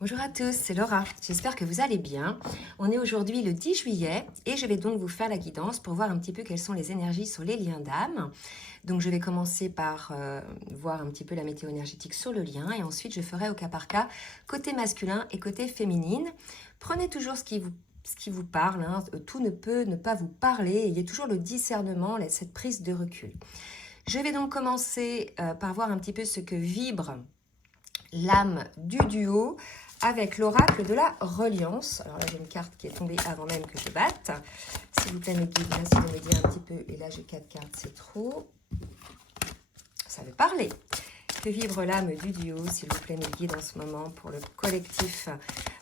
Bonjour à tous, c'est Laura. J'espère que vous allez bien. On est aujourd'hui le 10 juillet et je vais donc vous faire la guidance pour voir un petit peu quelles sont les énergies sur les liens d'âme. Donc je vais commencer par voir un petit peu la météo énergétique sur le lien et ensuite je ferai au cas par cas côté masculin et côté féminine. Prenez toujours ce qui vous parle, hein. Tout ne peut ne pas vous parler. Ayez toujours le discernement, cette prise de recul. Je vais donc commencer par voir un petit peu ce que vibre l'âme du duo avec l'oracle de la reliance. Alors là, j'ai une carte qui est tombée avant même que je batte. S'il vous plaît, mes guides, merci de me dire un petit peu. Et là, j'ai 4 cartes, c'est trop. Ça veut parler. Que vibre l'âme du duo, s'il vous plaît, mes guides, en ce moment, pour le collectif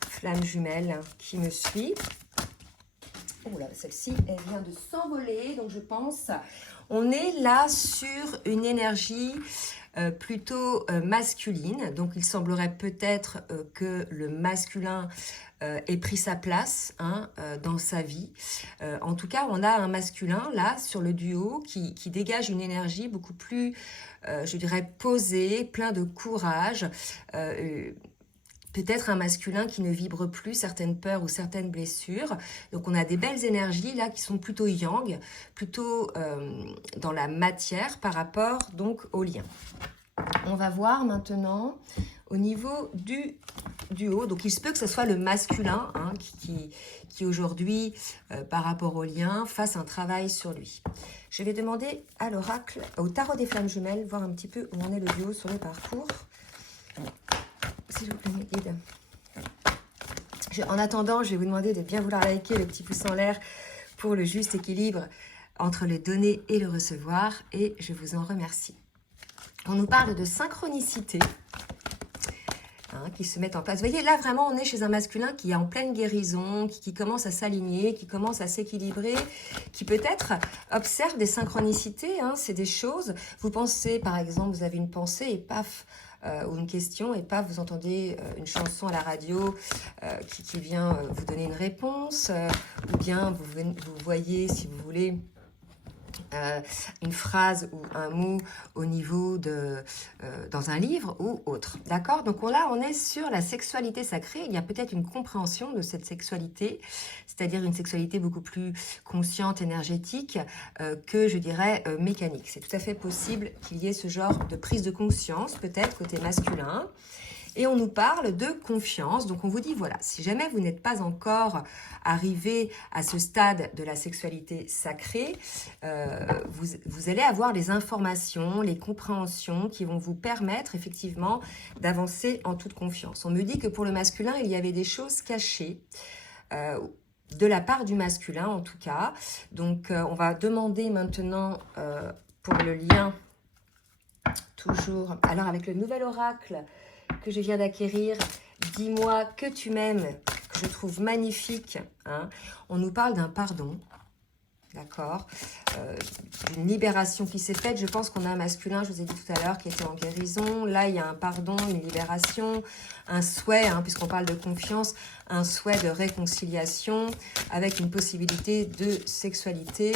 Flamme Jumelle qui me suit. Oh là, celle-ci, elle vient de s'envoler, donc je pense, on est là sur une énergie plutôt masculine. Donc il semblerait peut-être que le masculin ait pris sa place dans sa vie. En tout cas, on a un masculin là sur le duo qui dégage une énergie beaucoup plus, je dirais, posée, plein de courage. Peut-être un masculin qui ne vibre plus certaines peurs ou certaines blessures. Donc on a des belles énergies là qui sont plutôt yang, plutôt dans la matière par rapport donc au lien. On va voir maintenant au niveau du duo. Donc il se peut que ce soit le masculin qui aujourd'hui, par rapport au lien, fasse un travail sur lui. Je vais demander à l'oracle, au tarot des flammes jumelles, voir un petit peu où en est le duo sur le parcours. S'il vous plaît, mes guides. En attendant, je vais vous demander de bien vouloir liker le petit pouce en l'air pour le juste équilibre entre le donner et le recevoir. Et je vous en remercie. On nous parle de synchronicité qui se met en place. Vous voyez, là, vraiment, on est chez un masculin qui est en pleine guérison, qui commence à s'aligner, qui commence à s'équilibrer, qui peut-être observe des synchronicités. C'est des choses. Vous pensez, par exemple, vous avez une pensée et paf, ou une question et paf, vous entendez une chanson à la radio qui vient vous donner une réponse, ou bien vous voyez, si vous voulez, une phrase ou un mot au niveau de dans un livre ou autre, d'accord? Donc là on est sur la sexualité sacrée. Il y a peut-être une compréhension de cette sexualité, c'est-à-dire une sexualité beaucoup plus consciente, énergétique que je dirais mécanique. C'est tout à fait possible qu'il y ait ce genre de prise de conscience, peut-être côté masculin. Et on nous parle de confiance. Donc on vous dit, voilà, si jamais vous n'êtes pas encore arrivé à ce stade de la sexualité sacrée, vous allez avoir les informations, les compréhensions qui vont vous permettre effectivement d'avancer en toute confiance. On me dit que pour le masculin, il y avait des choses cachées. De la part du masculin en tout cas. Donc on va demander maintenant pour le lien, toujours, alors avec le nouvel oracle que je viens d'acquérir, dis-moi que tu m'aimes, que je trouve magnifique. On nous parle d'un pardon, d'accord, d'une libération qui s'est faite. Je pense qu'on a un masculin, je vous ai dit tout à l'heure, qui était en guérison. Là, il y a un pardon, une libération, un souhait, puisqu'on parle de confiance, un souhait de réconciliation avec une possibilité de sexualité.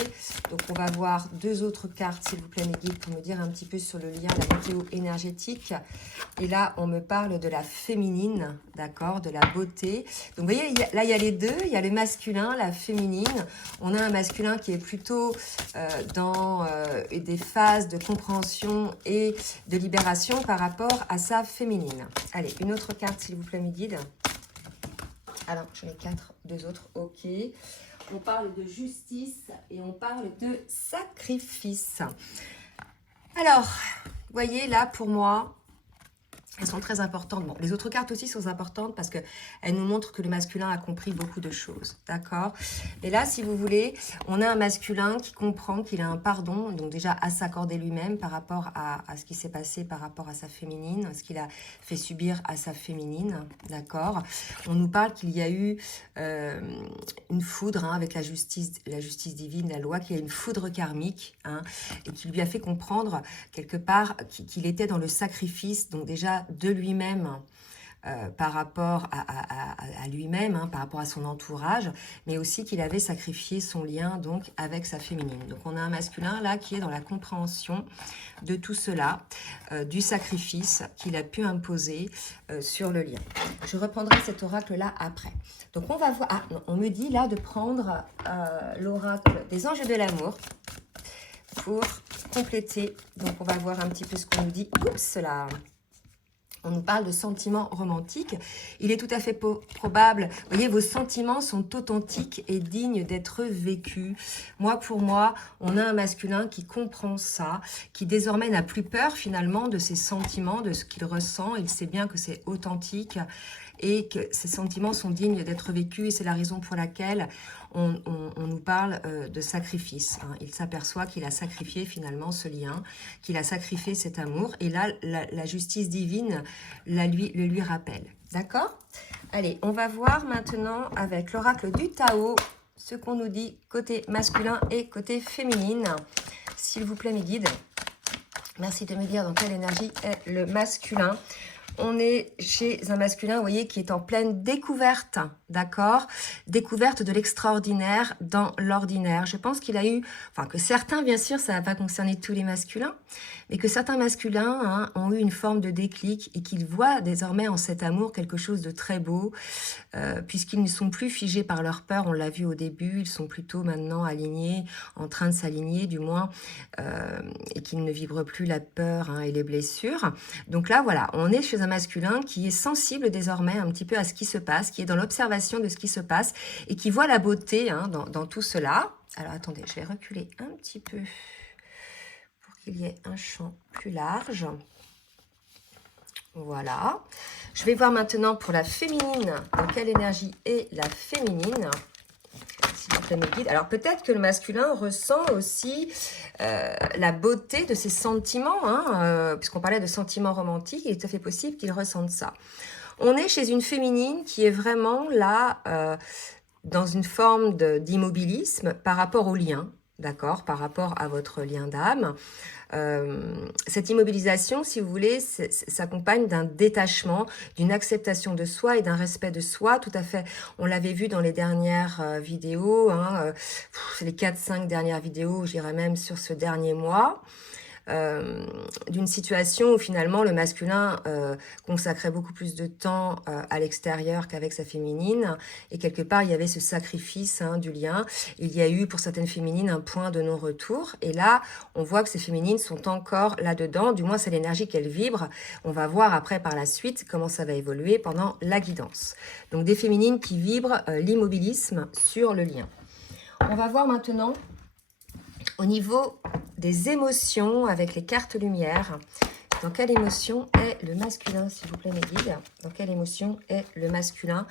Donc, on va voir deux autres cartes, s'il vous plaît, mes guides, pour me dire un petit peu sur le lien, la météo énergétique. Et là, on me parle de la féminine, d'accord, de la beauté. Donc, vous voyez, là, il y a les deux. Il y a le masculin, la féminine. On a un masculin qui est plutôt dans des phases de compréhension et de libération par rapport à sa féminine. Allez, une autre carte, s'il vous plaît, mes guides. Alors, j'en ai 4, 2 autres, ok. On parle de justice et on parle de sacrifice. Alors, vous voyez, là, pour moi, elles sont très importantes. Bon, les autres cartes aussi sont importantes parce qu'elles nous montrent que le masculin a compris beaucoup de choses, d'accord? Et là, si vous voulez, on a un masculin qui comprend qu'il a un pardon, donc déjà à s'accorder lui-même par rapport à ce qui s'est passé par rapport à sa féminine, ce qu'il a fait subir à sa féminine, d'accord? On nous parle qu'il y a eu une foudre avec la justice divine, la loi, qu'il y a une foudre karmique, et qui lui a fait comprendre quelque part qu'il était dans le sacrifice, donc déjà de lui-même, par rapport à lui-même, hein, par rapport à son entourage, mais aussi qu'il avait sacrifié son lien donc avec sa féminine. Donc on a un masculin là qui est dans la compréhension de tout cela, du sacrifice qu'il a pu imposer sur le lien. Je reprendrai cet oracle-là après. Donc on va voir, ah non, on me dit là de prendre l'oracle des anges de l'amour pour compléter. Donc on va voir un petit peu ce qu'on nous dit. Oups là. On nous parle de sentiments romantiques. Il est tout à fait probable, vous voyez, vos sentiments sont authentiques et dignes d'être vécus. Moi, pour moi, on a un masculin qui comprend ça, qui désormais n'a plus peur finalement de ses sentiments, de ce qu'il ressent. Il sait bien que c'est authentique et que ces sentiments sont dignes d'être vécus. Et c'est la raison pour laquelle on nous parle de sacrifice. Hein. Il s'aperçoit qu'il a sacrifié finalement ce lien, qu'il a sacrifié cet amour. Et là, la justice divine le lui rappelle. D'accord? Allez, on va voir maintenant avec l'oracle du Tao ce qu'on nous dit côté masculin et côté féminine. S'il vous plaît, mes guides. Merci de me dire dans quelle énergie est le masculin. On est chez un masculin, vous voyez, qui est en pleine découverte, d'accord? Découverte de l'extraordinaire dans l'ordinaire. Je pense qu'il a eu, enfin que certains, bien sûr, ça ne va pas concerner tous les masculins, mais que certains masculins hein, ont eu une forme de déclic et qu'ils voient désormais en cet amour quelque chose de très beau, puisqu'ils ne sont plus figés par leur peur, on l'a vu au début, ils sont plutôt maintenant alignés, en train de s'aligner du moins, et qu'ils ne vibrent plus la peur hein, et les blessures. Donc là, voilà, on est chez un masculin qui est sensible désormais un petit peu à ce qui se passe, qui est dans l'observation de ce qui se passe et qui voit la beauté hein, dans tout cela. Alors attendez, je vais reculer un petit peu pour qu'il y ait un champ plus large. Voilà. Je vais voir maintenant pour la féminine, dans quelle énergie est la féminine. S'il vous plaît, mes guides. Alors peut-être que le masculin ressent aussi la beauté de ses sentiments, hein, puisqu'on parlait de sentiments romantiques, il est tout à fait possible qu'il ressente ça. On est chez une féminine qui est vraiment là, dans une forme d'immobilisme par rapport au lien, d'accord, par rapport à votre lien d'âme. Cette immobilisation, si vous voulez, s'accompagne d'un détachement, d'une acceptation de soi et d'un respect de soi, tout à fait. On l'avait vu dans les dernières vidéos, hein, les 4-5 dernières vidéos, j'irais même sur ce dernier mois. D'une situation où finalement le masculin consacrait beaucoup plus de temps à l'extérieur qu'avec sa féminine et quelque part il y avait ce sacrifice hein, du lien. Il y a eu pour certaines féminines un point de non-retour et là on voit que ces féminines sont encore là-dedans, du moins c'est l'énergie qu'elles vibrent. On va voir après par la suite comment ça va évoluer pendant la guidance. Donc des féminines qui vibrent l'immobilisme sur le lien. On va voir maintenant au niveau des émotions avec les cartes lumière. Dans quelle émotion est le masculin, s'il vous plaît, mes guides? Dans quelle émotion est le masculin?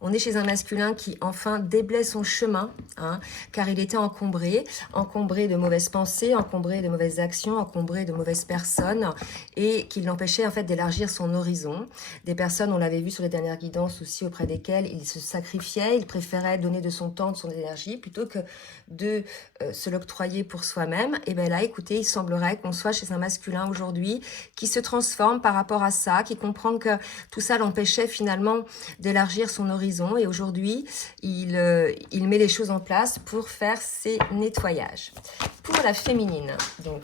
On est chez un masculin qui enfin déblaye son chemin, hein, car il était encombré de mauvaises pensées, encombré de mauvaises actions, encombré de mauvaises personnes, et qui l'empêchait en fait d'élargir son horizon. Des personnes, on l'avait vu sur les dernières guidances aussi, auprès desquelles il se sacrifiait, il préférait donner de son temps, de son énergie, plutôt que de se l'octroyer pour soi-même. Et bien là, écoutez, il semblerait qu'on soit chez un masculin aujourd'hui qui se transforme par rapport à ça, qui comprend que tout ça l'empêchait finalement d'élargir son horizon. Et aujourd'hui, il met les choses en place pour faire ses nettoyages. Pour la féminine, donc,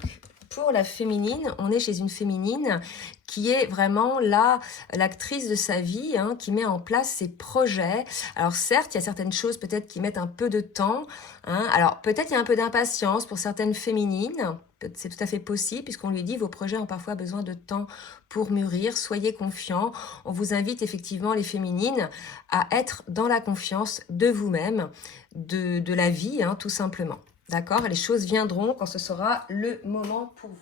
pour la féminine, on est chez une féminine qui est vraiment là, l'actrice de sa vie, hein, qui met en place ses projets. Alors certes, il y a certaines choses peut-être qui mettent un peu de temps. Hein. Alors peut-être il y a un peu d'impatience pour certaines féminines. C'est tout à fait possible puisqu'on lui dit vos projets ont parfois besoin de temps pour mûrir. Soyez confiants. On vous invite effectivement les féminines à être dans la confiance de vous-même, de la vie, hein, tout simplement. D'accord? Les choses viendront quand ce sera le moment pour vous.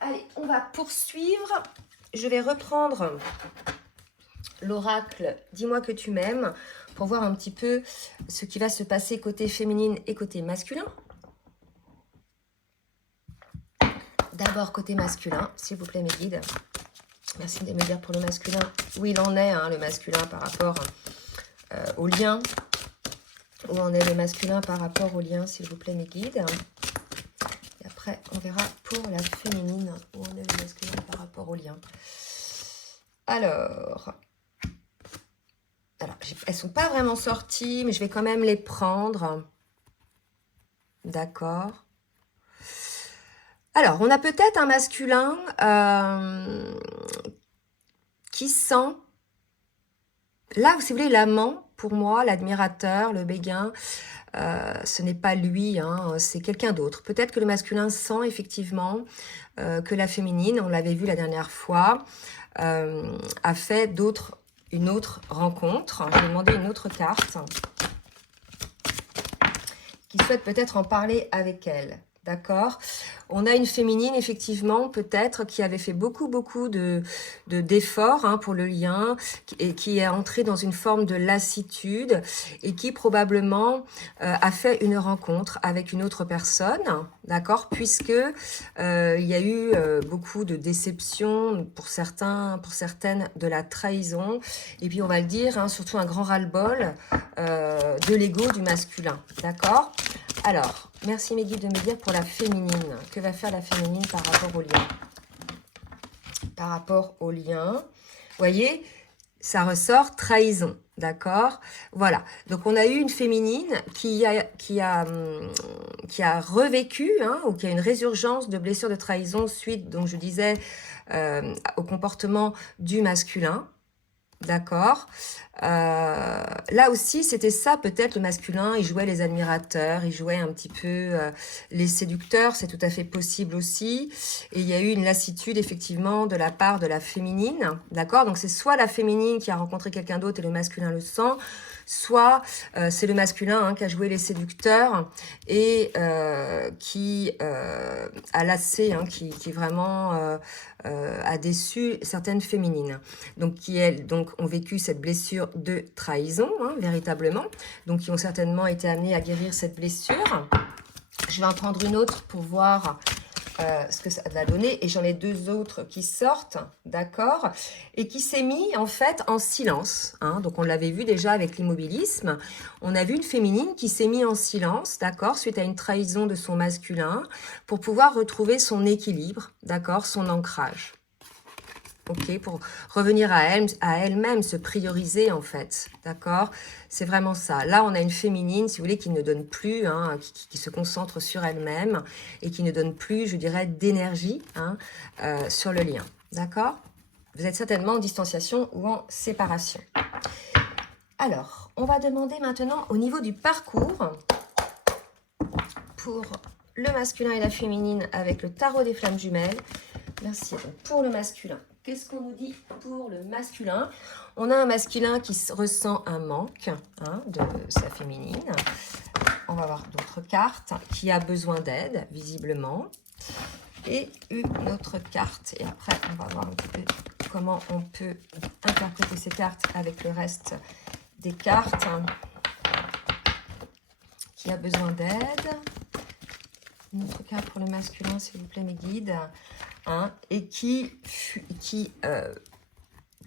Allez, on va poursuivre. Je vais reprendre l'oracle « Dis-moi que tu m'aimes » pour voir un petit peu ce qui va se passer côté féminine et côté masculin. D'abord côté masculin, s'il vous plaît mes guides. Merci de me dire pour le masculin où il en est, hein, le masculin par rapport au lien. Où en est le masculin par rapport au lien, s'il vous plaît mes guides. Et après, on verra pour la féminine où en est le masculin par rapport au lien. Alors, elles ne sont pas vraiment sorties, mais je vais quand même les prendre. D'accord. Alors, on a peut-être un masculin qui sent... Là, si vous voulez, l'amant, pour moi, l'admirateur, le béguin, ce n'est pas lui, hein, c'est quelqu'un d'autre. Peut-être que le masculin sent effectivement que la féminine, on l'avait vu la dernière fois, a fait une autre rencontre. Je vais demander une autre carte qui souhaite peut-être en parler avec elle. D'accord. On a une féminine, effectivement, peut-être, qui avait fait beaucoup d'efforts hein, pour le lien, et qui est entrée dans une forme de lassitude, et qui probablement a fait une rencontre avec une autre personne, d'accord, puisque il y a eu beaucoup de déceptions pour certaines, de la trahison, et puis on va le dire, hein, surtout un grand ras-le-bol de l'ego du masculin, d'accord. Alors, merci mes guides de me dire pour la féminine. Que va faire la féminine par rapport au lien? Par rapport au lien, vous voyez, ça ressort trahison, d'accord? Voilà, donc on a eu une féminine qui a revécu, hein, ou qui a une résurgence de blessures de trahison suite, donc je disais, au comportement du masculin. D'accord. Là aussi, c'était ça, peut-être, le masculin. Il jouait les admirateurs, il jouait un petit peu les séducteurs. C'est tout à fait possible aussi. Et il y a eu une lassitude, effectivement, de la part de la féminine. D'accord. Donc, c'est soit la féminine qui a rencontré quelqu'un d'autre et le masculin le sent, soit c'est le masculin hein, qui a joué les séducteurs et qui a lassé, hein, qui vraiment a déçu certaines féminines. Donc, qui elles donc, ont vécu cette blessure de trahison, hein, véritablement. Donc, qui ont certainement été amenées à guérir cette blessure. Je vais en prendre une autre pour voir ce que ça va donner. Et j'en ai deux autres qui sortent, d'accord, et qui s'est mis en fait en silence. Hein. Donc on l'avait vu déjà avec l'immobilisme. On a vu une féminine qui s'est mise en silence, d'accord, suite à une trahison de son masculin, pour pouvoir retrouver son équilibre, d'accord, son ancrage. Ok, pour revenir à elle-même, se prioriser en fait, d'accord. C'est vraiment ça. Là, on a une féminine, si vous voulez, qui ne donne plus, hein, qui se concentre sur elle-même et qui ne donne plus, je dirais, d'énergie hein, sur le lien, d'accord. Vous êtes certainement en distanciation ou en séparation. Alors, on va demander maintenant au niveau du parcours pour le masculin et la féminine avec le tarot des flammes jumelles. Merci. Pour le masculin. Qu'est-ce qu'on nous dit pour le masculin? On a un masculin qui ressent un manque hein, de sa féminine. On va voir d'autres cartes. Qui a besoin d'aide, visiblement. Et une autre carte. Et après, on va voir un petit peu comment on peut interpréter ces cartes avec le reste des cartes. Qui a besoin d'aide. Une autre carte pour le masculin, s'il vous plaît, mes guides. Hein, et qui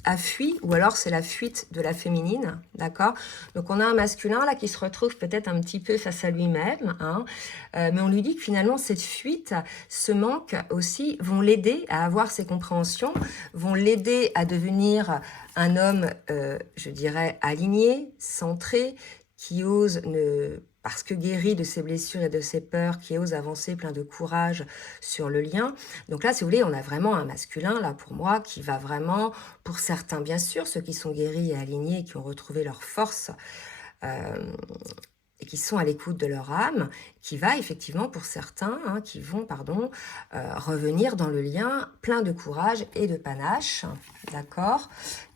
a fui, ou alors c'est la fuite de la féminine, d'accord. Donc on a un masculin là qui se retrouve peut-être un petit peu face à lui-même, hein, mais on lui dit que finalement cette fuite, ce manque aussi, vont l'aider à avoir ses compréhensions, vont l'aider à devenir un homme, je dirais, aligné, centré, qui ose parce que guéri de ses blessures et de ses peurs, qui ose avancer plein de courage sur le lien. Donc là, si vous voulez, on a vraiment un masculin, là, pour moi, qui va vraiment, pour certains, bien sûr, ceux qui sont guéris et alignés, qui ont retrouvé leur force, et qui sont à l'écoute de leur âme, qui va effectivement, pour certains, hein, qui vont, revenir dans le lien plein de courage et de panache, d'accord.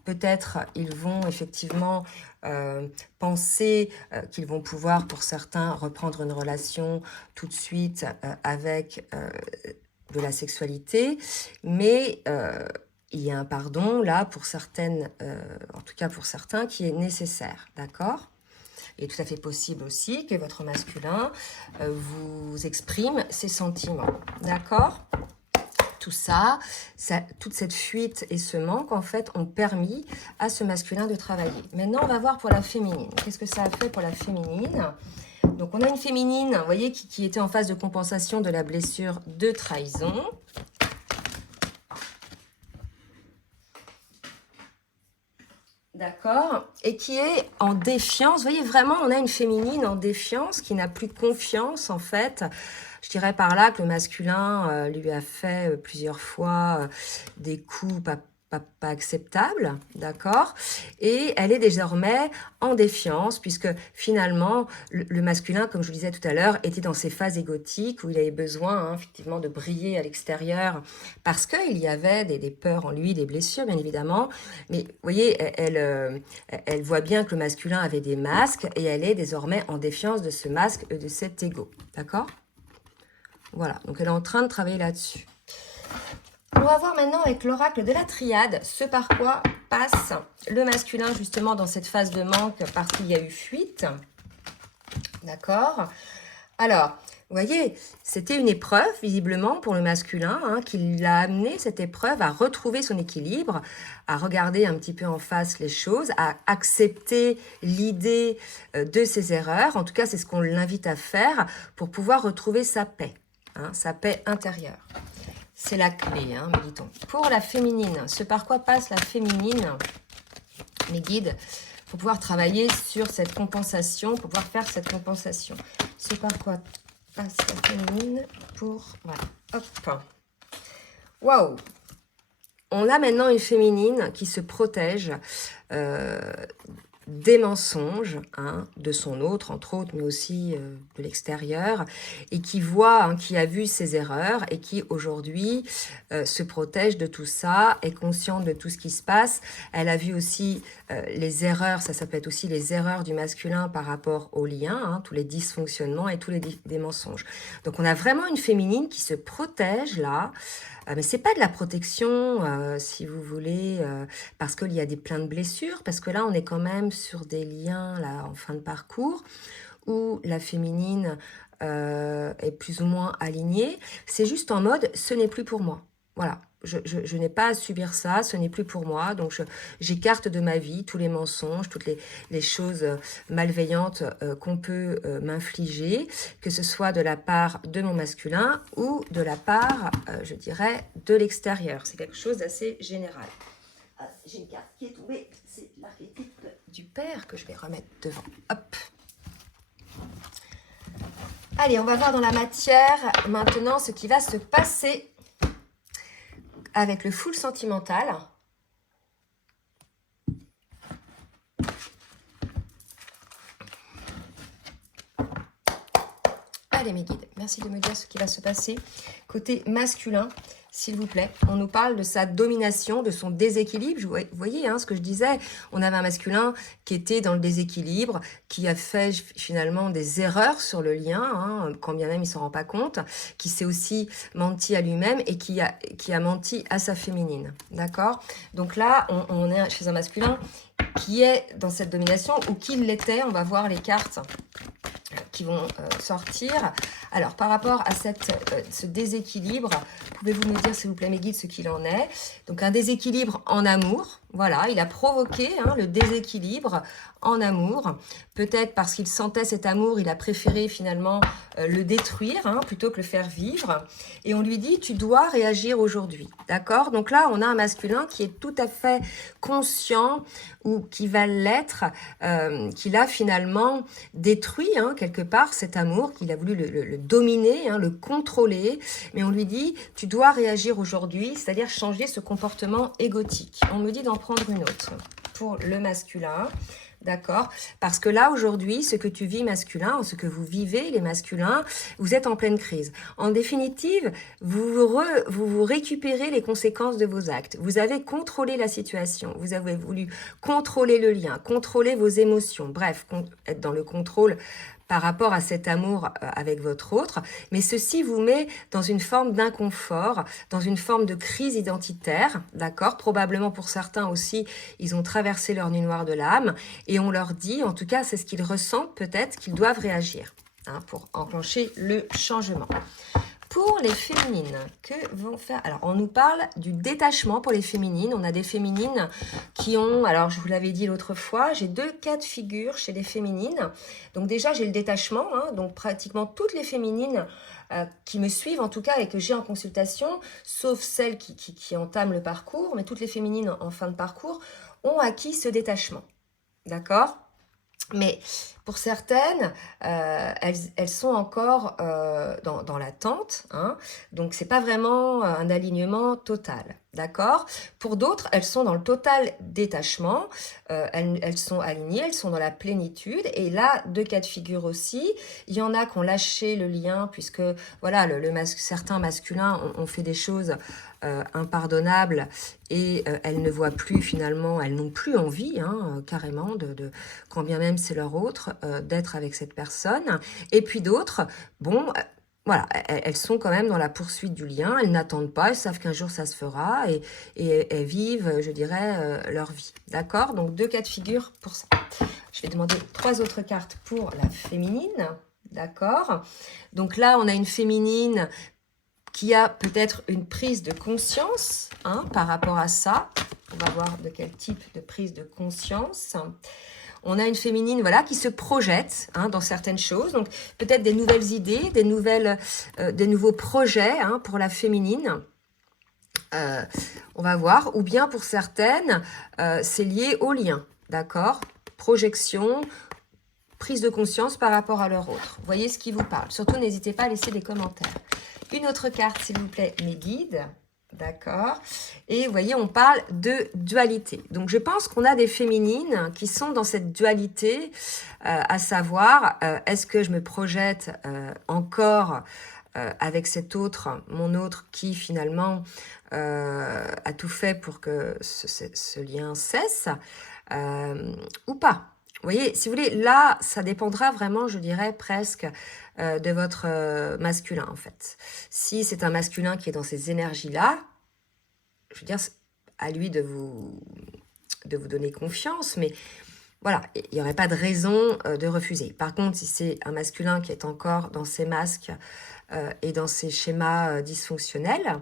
Peut-être ils vont effectivement penser qu'ils vont pouvoir, pour certains, reprendre une relation tout de suite avec de la sexualité, mais il y a un pardon là pour certaines, en tout cas pour certains, qui est nécessaire, d'accord. Il est tout à fait possible aussi que votre masculin vous exprime ses sentiments, d'accord. Tout ça, toute cette fuite et ce manque, en fait, ont permis à ce masculin de travailler. Maintenant, on va voir pour la féminine. Qu'est-ce que ça a fait pour la féminine? Donc, on a une féminine, vous voyez, qui était en phase de compensation de la blessure de trahison. d'accord, et qui est en défiance. Vous voyez, vraiment, on a une féminine en défiance, qui n'a plus confiance, en fait. Je dirais par là que le masculin lui a fait plusieurs fois des coups pas acceptables, d'accord. Et elle est désormais en défiance, puisque finalement, le masculin, comme je vous disais tout à l'heure, était dans ses phases égotiques, où il avait besoin, hein, effectivement, de briller à l'extérieur, parce qu'il y avait des peurs en lui, des blessures, bien évidemment. Mais vous voyez, elle voit bien que le masculin avait des masques, et elle est désormais en défiance de ce masque et de cet ego, d'accord. Voilà, donc elle est en train de travailler là-dessus. On va voir maintenant avec l'oracle de la triade ce par quoi passe le masculin justement dans cette phase de manque parce qu'il y a eu fuite. D'accord. Alors, vous voyez, c'était une épreuve visiblement pour le masculin hein, qui l'a amené, cette épreuve, à retrouver son équilibre, à regarder un petit peu en face les choses, à accepter l'idée de ses erreurs. En tout cas, c'est ce qu'on l'invite à faire pour pouvoir retrouver sa paix, hein, sa paix intérieure. C'est la clé, hein, méditons. Pour la féminine, ce par quoi passe la féminine, mes guides, pour pouvoir travailler sur cette compensation, pour pouvoir faire cette compensation. Ce par quoi passe la féminine pour... Voilà, hop. Waouh. On a maintenant une féminine qui se protège des mensonges, hein, de son autre, entre autres, mais aussi de l'extérieur, et qui voit, hein, qui a vu ses erreurs, et qui aujourd'hui se protège de tout ça, est consciente de tout ce qui se passe. Elle a vu aussi les erreurs, ça peut être aussi les erreurs du masculin par rapport aux liens, hein, tous les dysfonctionnements et tous les mensonges. Donc on a vraiment une féminine qui se protège là, mais c'est pas de la protection, si vous voulez, parce qu'il y a plein de blessures, parce que là, on est quand même sur des liens là en fin de parcours, où la féminine est plus ou moins alignée. C'est juste en mode, ce n'est plus pour moi. Voilà, je n'ai pas à subir ça, ce n'est plus pour moi, donc j'écarte de ma vie tous les mensonges, toutes les choses malveillantes qu'on peut m'infliger, que ce soit de la part de mon masculin ou de la part, je dirais, de l'extérieur. C'est quelque chose d'assez général. J'ai une carte qui est tombée, c'est l'archétype du père que je vais remettre devant. Hop. Allez, on va voir dans la matière maintenant ce qui va se passer avec le full sentimental. Allez mes guides, merci de me dire ce qui va se passer. Côté masculin, s'il vous plaît, on nous parle de sa domination, de son déséquilibre. Vous voyez hein, ce que je disais, on avait un masculin qui était dans le déséquilibre, qui a fait finalement des erreurs sur le lien, hein, quand bien même il ne s'en rend pas compte, qui s'est aussi menti à lui-même et qui a menti à sa féminine. D'accord? Donc là, on est chez un masculin qui est dans cette domination ou qui l'était. On va voir les cartes qui vont sortir. Alors, par rapport à ce déséquilibre, pouvez-vous me dire, s'il vous plaît, mes guides, ce qu'il en est? Donc, un déséquilibre en amour. Voilà, il a provoqué hein, le déséquilibre en amour. Peut-être parce qu'il sentait cet amour, il a préféré finalement le détruire hein, plutôt que le faire vivre. Et on lui dit, tu dois réagir aujourd'hui. D'accord? Donc là, on a un masculin qui est tout à fait conscient ou qui va l'être, qu'il a finalement détruit hein, quelque part cet amour, qu'il a voulu le dominer, hein, le contrôler. Mais on lui dit, tu dois réagir aujourd'hui, c'est-à-dire changer ce comportement égotique. On me dit d'en prendre une autre pour le masculin. D'accord? Parce que là, aujourd'hui, ce que tu vis masculin, ce que vous vivez, les masculins, vous êtes en pleine crise. En définitive, vous récupérez les conséquences de vos actes. Vous avez contrôlé la situation. Vous avez voulu contrôler le lien, contrôler vos émotions. Bref, être dans le contrôle par rapport à cet amour avec votre autre, mais ceci vous met dans une forme d'inconfort, dans une forme de crise identitaire, d'accord? Probablement pour certains aussi, ils ont traversé leur nuit noire de l'âme, et on leur dit, en tout cas c'est ce qu'ils ressentent peut-être, qu'ils doivent réagir hein, pour enclencher le changement. Pour les féminines, que vont faire... Alors, on nous parle du détachement pour les féminines. On a des féminines qui ont... Alors, je vous l'avais dit l'autre fois, j'ai 2 cas de figure chez les féminines. Donc, déjà, j'ai le détachement. Hein, donc, pratiquement toutes les féminines qui me suivent, en tout cas, et que j'ai en consultation, sauf celles qui entament le parcours, mais toutes les féminines en fin de parcours, ont acquis ce détachement. D'accord ? Mais pour certaines, elles sont encore dans l'attente, hein, donc c'est pas vraiment un alignement total, d'accord? Pour d'autres, elles sont dans le total détachement, elles sont alignées, elles sont dans la plénitude, et là, deux cas de figure aussi, il y en a qui ont lâché le lien, puisque voilà, certains masculins ont fait des choses impardonnables, et elles ne voient plus finalement, elles n'ont plus envie, hein, carrément, quand bien même c'est leur autre, d'être avec cette personne. Et puis d'autres, bon, voilà, elles sont quand même dans la poursuite du lien, elles n'attendent pas, elles savent qu'un jour ça se fera, et elles vivent, je dirais, leur vie. D'accord? Donc deux cas de figure pour ça. Je vais demander 3 autres cartes pour la féminine. D'accord? Donc là, on a une féminine qui a peut-être une prise de conscience, hein, par rapport à ça. On va voir de quel type de prise de conscience. On a une féminine, voilà, qui se projette, hein, dans certaines choses. Donc peut-être des nouvelles idées, des nouveaux projets, hein, pour la féminine. On va voir. Ou bien pour certaines, c'est lié au lien, d'accord? Projection, prise de conscience par rapport à leur autre. Voyez ce qui vous parle. Surtout, n'hésitez pas à laisser des commentaires. Une autre carte, s'il vous plaît, mes guides. D'accord. Et vous voyez, on parle de dualité. Donc, je pense qu'on a des féminines qui sont dans cette dualité, à savoir, est-ce que je me projette encore avec cet autre, mon autre, qui finalement a tout fait pour que ce lien cesse, ou pas. Vous voyez, si vous voulez, là, ça dépendra vraiment, je dirais, presque de votre masculin, en fait. Si c'est un masculin qui est dans ces énergies-là, je veux dire, à lui de vous donner confiance, mais voilà, il n'y aurait pas de raison de refuser. Par contre, si c'est un masculin qui est encore dans ses masques et dans ses schémas dysfonctionnels,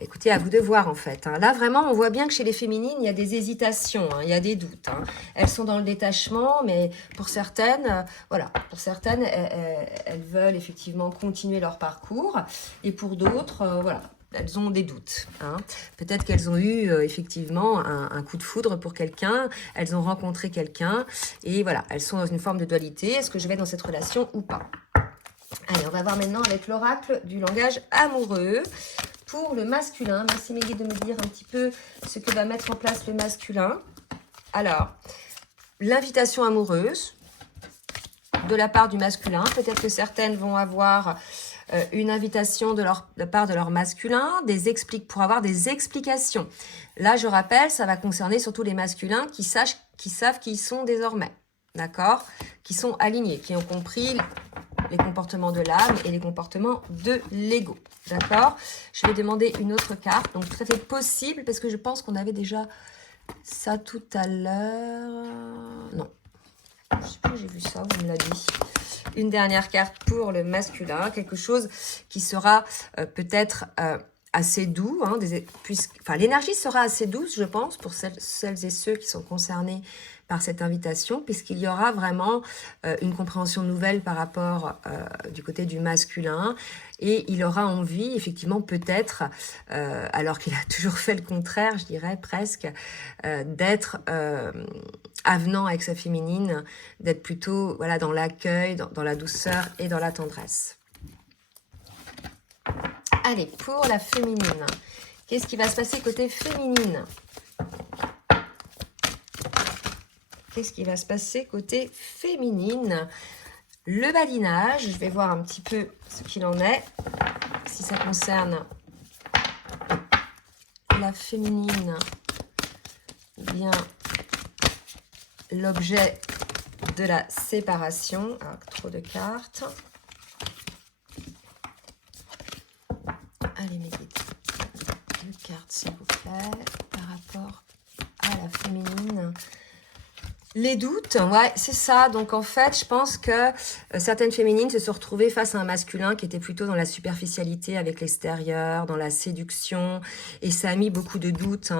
écoutez, à vous de voir en fait. Hein. Là, vraiment, on voit bien que chez les féminines, il y a des hésitations, hein, il y a des doutes. Hein. Elles sont dans le détachement, mais pour certaines, voilà, pour certaines, elles veulent effectivement continuer leur parcours. Et pour d'autres, voilà, elles ont des doutes. Hein. Peut-être qu'elles ont eu effectivement un coup de foudre pour quelqu'un, elles ont rencontré quelqu'un, et voilà, elles sont dans une forme de dualité. Est-ce que je vais dans cette relation ou pas? Allez, on va voir maintenant avec l'oracle du langage amoureux. Pour le masculin, merci mes guides de me dire un petit peu ce que va mettre en place le masculin. Alors, l'invitation amoureuse de la part du masculin. Peut-être que certaines vont avoir une invitation de la part de leur masculin, pour avoir des explications. Là, je rappelle, ça va concerner surtout les masculins qui savent qui ils sont désormais. D'accord? Qui sont alignés, qui ont compris les comportements de l'âme et les comportements de l'ego. D'accord? Je vais demander une autre carte. Donc, tout à fait possible, parce que je pense qu'on avait déjà ça tout à l'heure. Non. Je ne sais plus, j'ai vu ça, vous me l'avez dit. Une dernière carte pour le masculin. Quelque chose qui sera peut-être assez doux. Hein, l'énergie sera assez douce, je pense, pour celles et ceux qui sont concernés par cette invitation, puisqu'il y aura vraiment une compréhension nouvelle par rapport du côté du masculin, et il aura envie, effectivement, peut-être, alors qu'il a toujours fait le contraire, je dirais presque, d'être avenant avec sa féminine, d'être plutôt voilà, dans l'accueil, dans la douceur et dans la tendresse. Allez, pour la féminine, qu'est-ce qui va se passer côté féminine ? Qu'est-ce qui va se passer côté féminine? Le badinage, je vais voir un petit peu ce qu'il en est, si ça concerne la féminine ou bien l'objet de la séparation. Alors, trop de cartes. Allez, mes guides, 2 cartes, s'il vous plaît, par rapport à la féminine. Les doutes, ouais, c'est ça. Donc, en fait, je pense que certaines féminines se sont retrouvées face à un masculin qui était plutôt dans la superficialité avec l'extérieur, dans la séduction. Et ça a mis beaucoup de doutes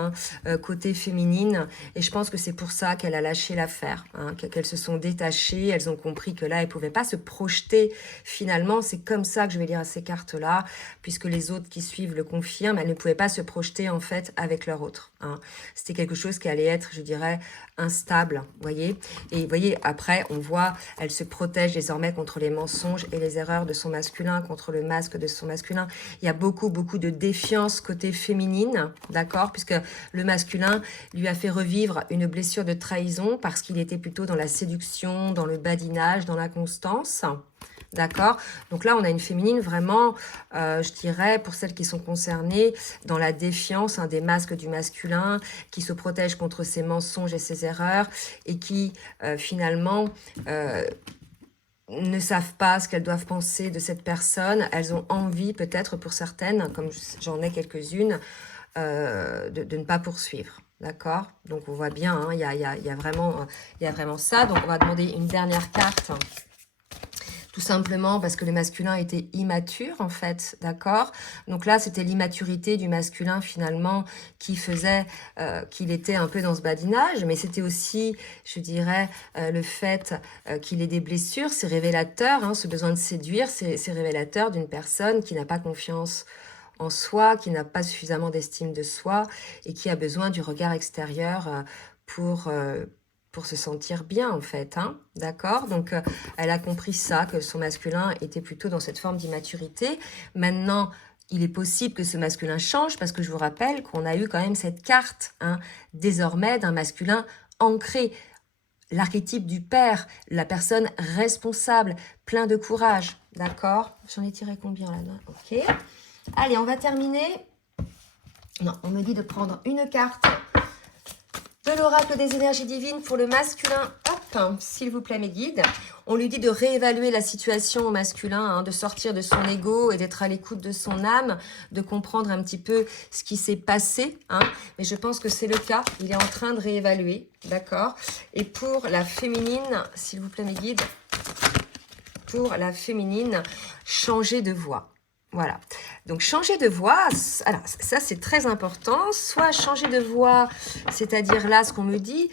côté féminine. Et je pense que c'est pour ça qu'elle a lâché l'affaire, hein, qu'elles se sont détachées. Elles ont compris que là, elles ne pouvaient pas se projeter finalement. C'est comme ça que je vais lire ces cartes-là, puisque les autres qui suivent le confirment. Elles ne pouvaient pas se projeter, en fait, avec leur autre. Hein. C'était quelque chose qui allait être, je dirais, instable, voyez. Et vous voyez, après, on voit, elle se protège désormais contre les mensonges et les erreurs de son masculin, contre le masque de son masculin. Il y a beaucoup de défiance côté féminine, d'accord, puisque le masculin lui a fait revivre une blessure de trahison parce qu'il était plutôt dans la séduction, dans le badinage, dans l'inconstance. D'accord. Donc là, on a une féminine vraiment, je dirais, pour celles qui sont concernées, dans la défiance des masques du masculin, qui se protège contre ses mensonges et ses erreurs, et qui, finalement, ne savent pas ce qu'elles doivent penser de cette personne. Elles ont envie, peut-être pour certaines, comme j'en ai quelques-unes, de ne pas poursuivre. D'accord. Donc on voit bien, hein, il y a vraiment ça. Donc on va demander une dernière carte. Tout simplement parce que le masculin était immature, en fait, d'accord? Donc là, c'était l'immaturité du masculin, finalement, qui faisait qu'il était un peu dans ce badinage. Mais c'était aussi, je dirais, le fait qu'il ait des blessures. C'est révélateur, hein, ce besoin de séduire, c'est révélateur d'une personne qui n'a pas confiance en soi, qui n'a pas suffisamment d'estime de soi et qui a besoin du regard extérieur pour se sentir bien, en fait, hein, d'accord? Donc, elle a compris ça, que son masculin était plutôt dans cette forme d'immaturité. Maintenant, il est possible que ce masculin change, parce que je vous rappelle qu'on a eu quand même cette carte, hein, désormais, d'un masculin ancré. L'archétype du père, la personne responsable, plein de courage, d'accord? J'en ai tiré combien, là? Ok. Allez, on va terminer. Non, on me dit de prendre une carte de l'oracle des énergies divines pour le masculin. Hop, s'il vous plaît, mes guides. On lui dit de réévaluer la situation au masculin, hein, de sortir de son ego et d'être à l'écoute de son âme, de comprendre un petit peu ce qui s'est passé. Hein. Mais je pense que c'est le cas. Il est en train de réévaluer, d'accord? Et pour la féminine, s'il vous plaît, mes guides, pour la féminine, changer de voix. Voilà, donc changer de voix, alors ça c'est très important, soit changer de voix, c'est-à-dire là ce qu'on me dit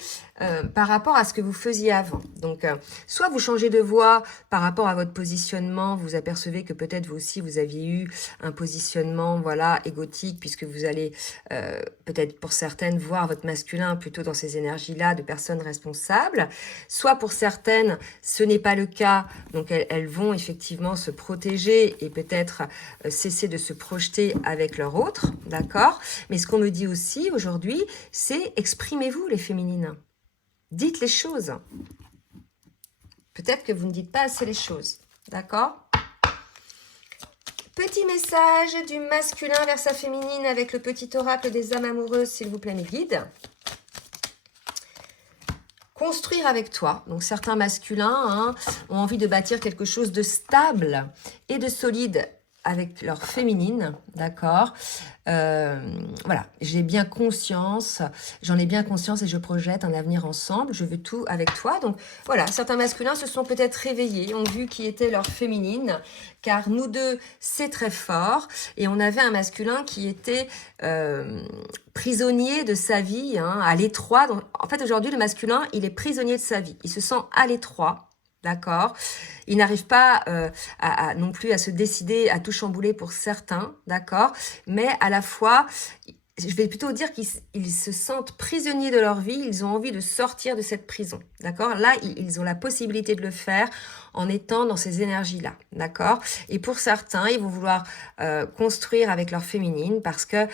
par rapport à ce que vous faisiez avant. Donc soit vous changez de voix par rapport à votre positionnement, vous apercevez que peut-être vous aussi vous aviez eu un positionnement voilà égotique puisque vous allez peut-être pour certaines voir votre masculin plutôt dans ces énergies-là de personnes responsables, soit pour certaines ce n'est pas le cas, donc elles vont effectivement se protéger et peut-être cesser de se projeter avec leur autre, d'accord? Mais ce qu'on me dit aussi aujourd'hui, c'est exprimez-vous les féminines. Dites les choses. Peut-être que vous ne dites pas assez les choses, d'accord? Petit message du masculin vers sa féminine avec le petit oracle des âmes amoureuses, s'il vous plaît, mes guides. Construire avec toi. Donc certains masculins hein, ont envie de bâtir quelque chose de stable et de solide avec leur féminine, d'accord. Voilà, j'ai bien conscience, j'en ai bien conscience et je projette un avenir ensemble, je veux tout avec toi. Donc voilà, certains masculins se sont peut-être réveillés, ont vu qui était leur féminine, car nous deux, c'est très fort. Et on avait un masculin qui était prisonnier de sa vie, hein, à l'étroit. En fait, aujourd'hui, le masculin, il est prisonnier de sa vie, il se sent à l'étroit. D'accord. Il n'arrive pas non plus à se décider à tout chambouler pour certains, d'accord. Mais à la fois, je vais plutôt dire qu'ils se sentent prisonniers de leur vie. Ils ont envie de sortir de cette prison, d'accord. Là, ils ont la possibilité de le faire en étant dans ces énergies-là, d'accord. Et pour certains, ils vont vouloir construire avec leur féminine parce que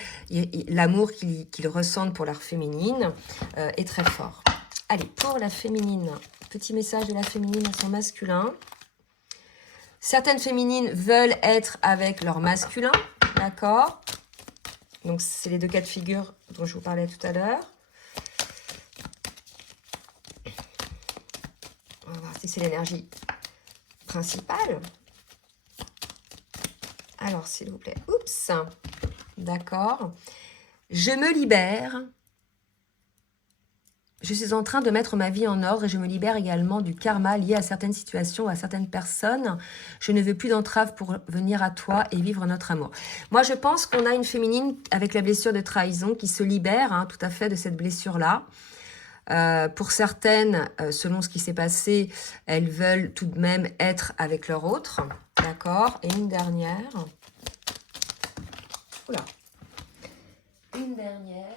l'amour qu'ils ressentent pour leur féminine est très fort. Allez, pour la féminine, petit message de la féminine à son masculin. Certaines féminines veulent être avec leur masculin, d'accord? Donc, c'est les deux cas de figure dont je vous parlais tout à l'heure. On va voir si c'est l'énergie principale. Alors, s'il vous plaît. Oups. D'accord. Je me libère. Je suis en train de mettre ma vie en ordre et je me libère également du karma lié à certaines situations, à certaines personnes. Je ne veux plus d'entrave pour venir à toi et vivre notre amour. Moi, je pense qu'on a une féminine avec la blessure de trahison qui se libère hein, tout à fait de cette blessure-là. Pour certaines, selon ce qui s'est passé, elles veulent tout de même être avec leur autre. D'accord. Et une dernière. Oula. Une dernière.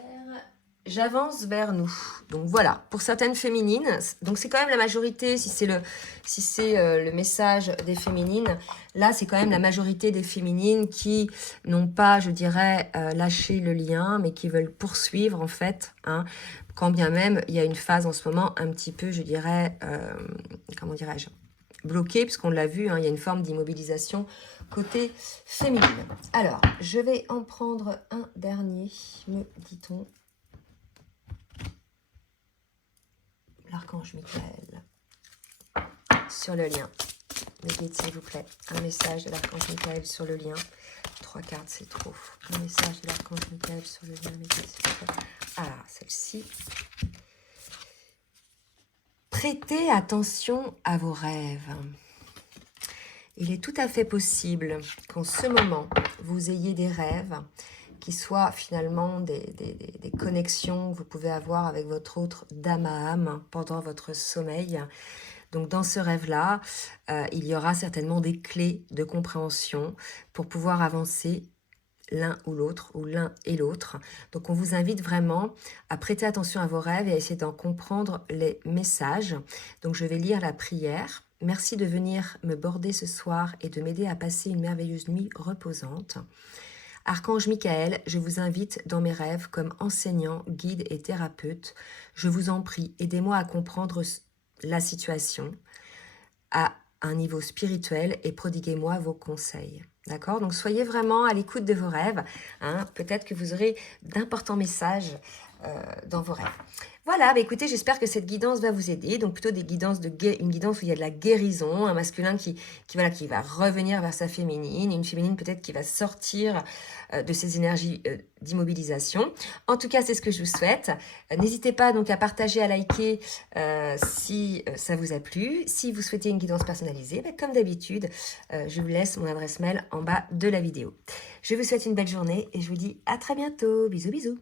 j'avance vers nous. Donc voilà, pour certaines féminines, donc c'est quand même la majorité, si c'est le message des féminines, là c'est quand même la majorité des féminines qui n'ont pas, je dirais, lâché le lien, mais qui veulent poursuivre en fait, hein, quand bien même il y a une phase en ce moment un petit peu, je dirais, comment dirais-je, bloquée, puisqu'on l'a vu, hein, il y a une forme d'immobilisation côté féminine. Alors, je vais en prendre un dernier, me dit-on. L'archange Michael. Sur le lien. Me guide, s'il vous plaît. Un message de l'archange Michael sur le lien. 3 cartes, c'est trop. Un message de l'archange Michael sur le lien. Me guide, s'il vous plaît. Ah, celle-ci. Prêtez attention à vos rêves. Il est tout à fait possible qu'en ce moment, vous ayez des rêves qui soient finalement des connexions que vous pouvez avoir avec votre autre d'âme à âme pendant votre sommeil. Donc dans ce rêve-là, il y aura certainement des clés de compréhension pour pouvoir avancer l'un ou l'autre, ou l'un et l'autre. Donc on vous invite vraiment à prêter attention à vos rêves et à essayer d'en comprendre les messages. Donc je vais lire la prière. Merci de venir me border ce soir et de m'aider à passer une merveilleuse nuit reposante. Archange Michael, je vous invite dans mes rêves comme enseignant, guide et thérapeute. Je vous en prie, aidez-moi à comprendre la situation à un niveau spirituel et prodiguez-moi vos conseils. D'accord? Donc soyez vraiment à l'écoute de vos rêves. Hein? Peut-être que vous aurez d'importants messages dans vos rêves. Voilà, bah écoutez, j'espère que cette guidance va vous aider. Donc plutôt une guidance où il y a de la guérison, un masculin qui va revenir vers sa féminine, une féminine peut-être qui va sortir de ses énergies d'immobilisation. En tout cas, c'est ce que je vous souhaite. N'hésitez pas donc à partager, à liker si ça vous a plu. Si vous souhaitez une guidance personnalisée, bah, comme d'habitude, je vous laisse mon adresse mail en bas de la vidéo. Je vous souhaite une belle journée et je vous dis à très bientôt. Bisous, bisous.